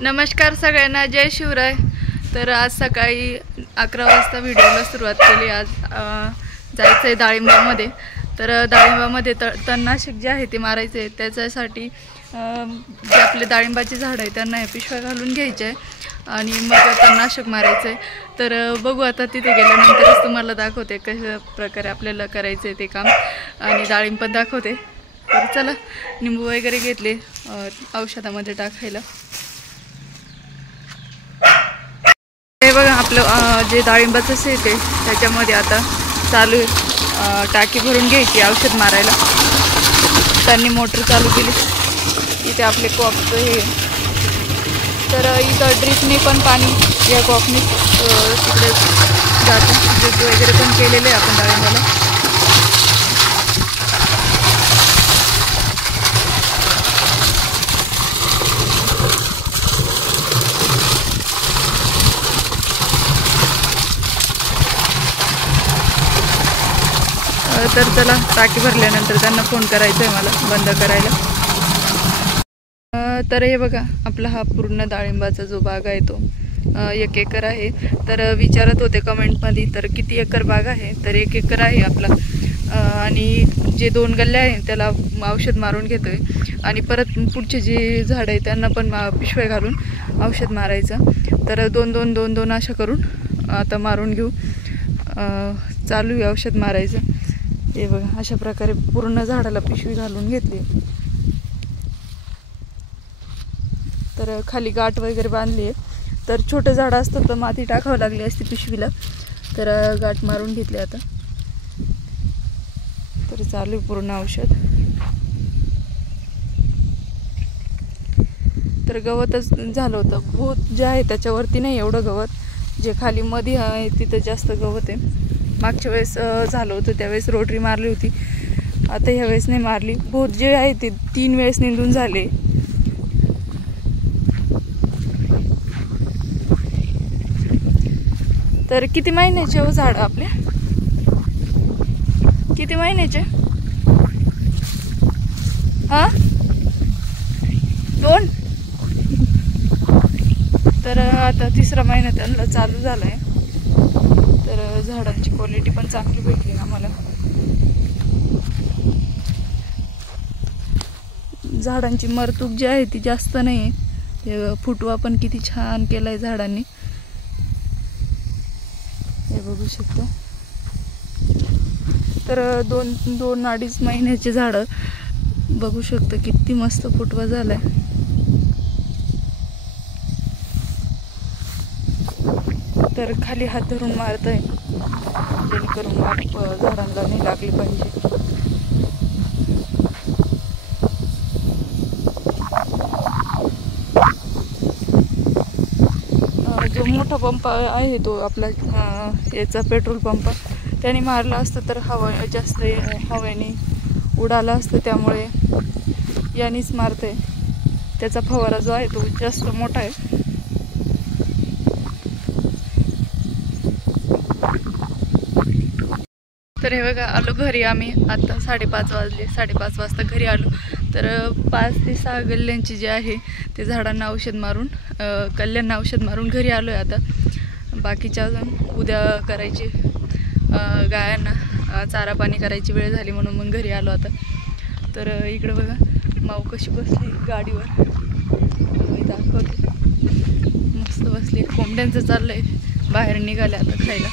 नमस्कार सगळ्यांना, जय शिवराय। तर आज सकाळी 11 वाजता व्हिडिओला सुरुवात केली। आज जायचं आहे डाळिंबामध्ये। तर डाळिंबामध्ये तणनाशक जे आहे ते मारायचे आहे। त्याच्यासाठी जे आपले डाळिंबाचे झाड आहे त्यांना हे पिशव्या घालून घ्यायचे आणि मग तणनाशक मारायचं आहे। तर बघू आता तिथे गेल्यानंतरच तुम्हाला दाखवते कशा प्रकारे आपल्याला करायचं आहे ते काम, आणि डाळिंब पण दाखवते। तर चला, निंबू वगैरे घेतले औषधामध्ये टाकायला। हे बघा आपलं जे डाळिंबाचं शेत आहे त्याच्यामध्ये आता चालू टाकी भरून घ्यायची औषध मारायला। त्यांनी मोटर चालू केली। इथे आपले कॉकचं हे, तर इथं ड्रिपने पण पाणी या कॉकने तिकडे जातं। ड्रिप वगैरे पण केलेले आहे आपण डाळिंबाला। तर चला, टाकी भरल्यानंतर त्यांना फोन करायचा आहे मला बंद करायला। तर हे बघा आपला हा पूर्ण डाळिंबाचा जो बाग आहे तो 1 एकर आहे। तर विचारत होते कमेंटमध्ये तर किती एकर बाग आहे, तर 1 एकर आहे आपला। आणि जे 2 गल्ल्या आहे त्याला औषध मारून घेतोय, आणि परत पुढचे जे झाड आहे त्यांना पण पिशव्या घालून औषध मारायचं। तर 2-2 अशा करून आता मारून घेऊ। चालू आहे औषध मारायचं। हे बघा अशा प्रकारे पूर्ण झाडाला पिशवी घालून घेतली। तर खाली गाठ वगैरे बांधली आहे। तर छोटे झाड असतं तर माती टाकावं लागली असती पिशवीला, तर गाठ मारून घेतली आता। तर चालू आहे पूर्ण औषध। तर गवतच झालं होतं, भूत जे आहे त्याच्यावरती नाही एवढं गवत, जे खाली मध्ये आहे तिथं जास्त गवत आहे। मागच्या वेळेस झालं होतं त्यावेळेस रोटरी मारली होती, आता ह्या वेळेस नाही मारली। भूत जे आहे ते 3 वेळेस निंदून झाले। तर किती महिन्याचे हो झाड आपले? किती महिन्याचे? हा 2? तर आता 3रा महिना त्यांना चालू झालाय। तर झाडांची क्वालिटी पण चांगली भेटली आम्हाला। झाडांची मरतूक जी आहे ती जास्त नाही आहे। फुटवा पण किती छान केलाय झाडांनी, हे बघू शकता। तर 2-2.5 महिन्याचे झाड बघू शकता किती मस्त फुटवा झालाय। तर खाली हात धरून मारतय जेणेकरून झाडांना नाही लागली पाहिजे। जो मोठा पंप आहे तो आपला याचा पेट्रोल पंप, त्याने मारला असतं तर जास्त हवेने उडाला असतं, त्यामुळे यानेच मारतय। त्याचा फवारा जो आहे तो जास्त मोठा आहे। तर हे बघा आलो घरी आम्ही। आता 5:30 वाजले, 5:30 वाजता घरी आलो। तर 5 ते 6 गल्ल्यांची जे आहे ते झाडांना औषध मारून, कल्ल्यांना औषध मारून घरी आलो आहे। आता बाकीच्या अजून उद्या करायची, गायांना चारा पाणी करायची वेळ झाली म्हणून मग घरी आलो आता। तर इकडे बघा माऊ कशी बसली गाडीवर, दाखवते। मस्त बसली। कोंबड्यांचं चाललंय, बाहेर निघाले आता खायला।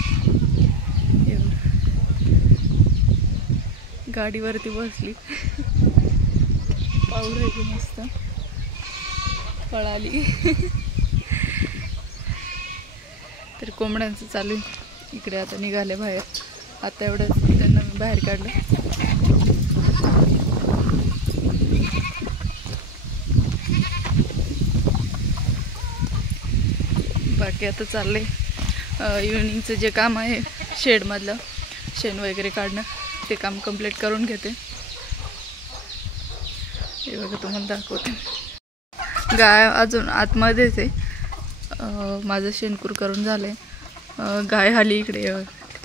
गाडीवरती बसली, पाऊस आहे मस्त, पळाली। तर कोंबड्यांचं चालू इकडे आता निघाले बाहेर। आता एवढं त्यांना मी बाहेर काढलं। बाकी आता चाललंय इव्हिनिंगचं जे काम आहे शेडमधलं शेण वगैरे काढणं, ते काम कंप्लीट करून घेते। हे बघा तुम्हाला दाखवते। गाय अजून आतमध्येच आहे। माझं शेणकूर करून झालंय। गाय आली इकडे,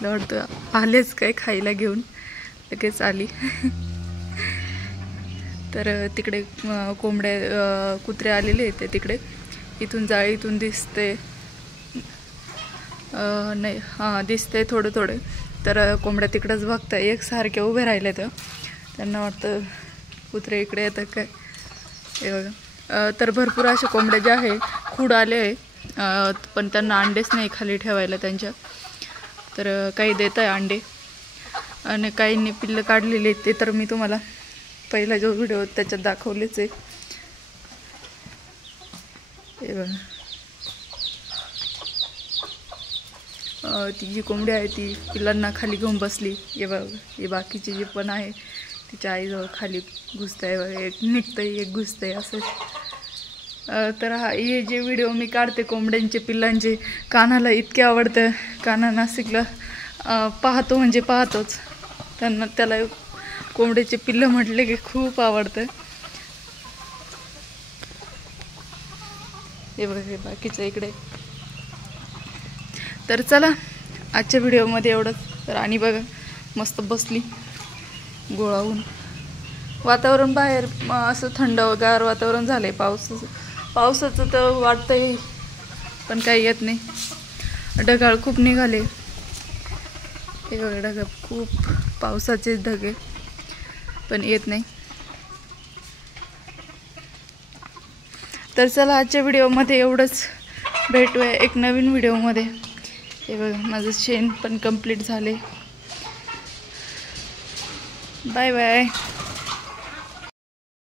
वाटतं आलेच काय खायला घेऊन, लगेच आली। तर तिकडे कोंबड्या कुत्रे आलेले आहेत तिकडे, इथून जाळीतून दिसते, नाही हां दिसते थोडे थोडे. तर कोंबड्या तिकडंच बघताय, एकसारखे उभे राहिले तर त्यांना वाटतं कुत्रे इकडे येतं काय. हे बघा. तर भरपूर अशा कोंबड्या ज्या आहे खूड आले आहे, पण त्यांना अंडेच नाही खाली ठेवायला त्यांच्या. तर काही देत आहे अंडे आणि काहींनी पिल्लं काढलेली आहेत. ते तर मी तुम्हाला पहिला जो व्हिडिओ त्याच्यात दाखवलेच आहे. हे बघा. ती जी कोंबडी आहे ती पिल्लांना खाली घेऊन बसली. हे बघा, हे बाकीची जी पण आहे तिच्या आईजवळ खाली घुसतंय बघा, एक निघतंय एक घुसतंय असं. तर हे जे व्हिडिओ मी काढते कोंबड्यांचे पिल्लांचे, कानाला इतके आवडतं. काना नाशिकला पाहतो म्हणजे पाहतोच. त्याला कोंबड्याचे पिल्लं म्हटले की खूप आवडतं. हे बघा, हे बाकीचं इकडे. तर चला आजच्या व्हिडिओमध्ये एवढंच. तर आणि बघा मस्त बसली गोळावून. वातावरण बाहेर असं थंडगार वातावरण झालंय. पावसाचं तर वाटतंय पण काही येत नाही. ढगाळ खूप निघाले. हे बघा ढग, खूप पावसाचे ढगे पण येत नाही. तर चला आजच्या व्हिडिओमध्ये एवढंच. भेटूया एक नवीन व्हिडिओमध्ये. हे बघा माझं शेण पण कंप्लीट झाले. Bye bye.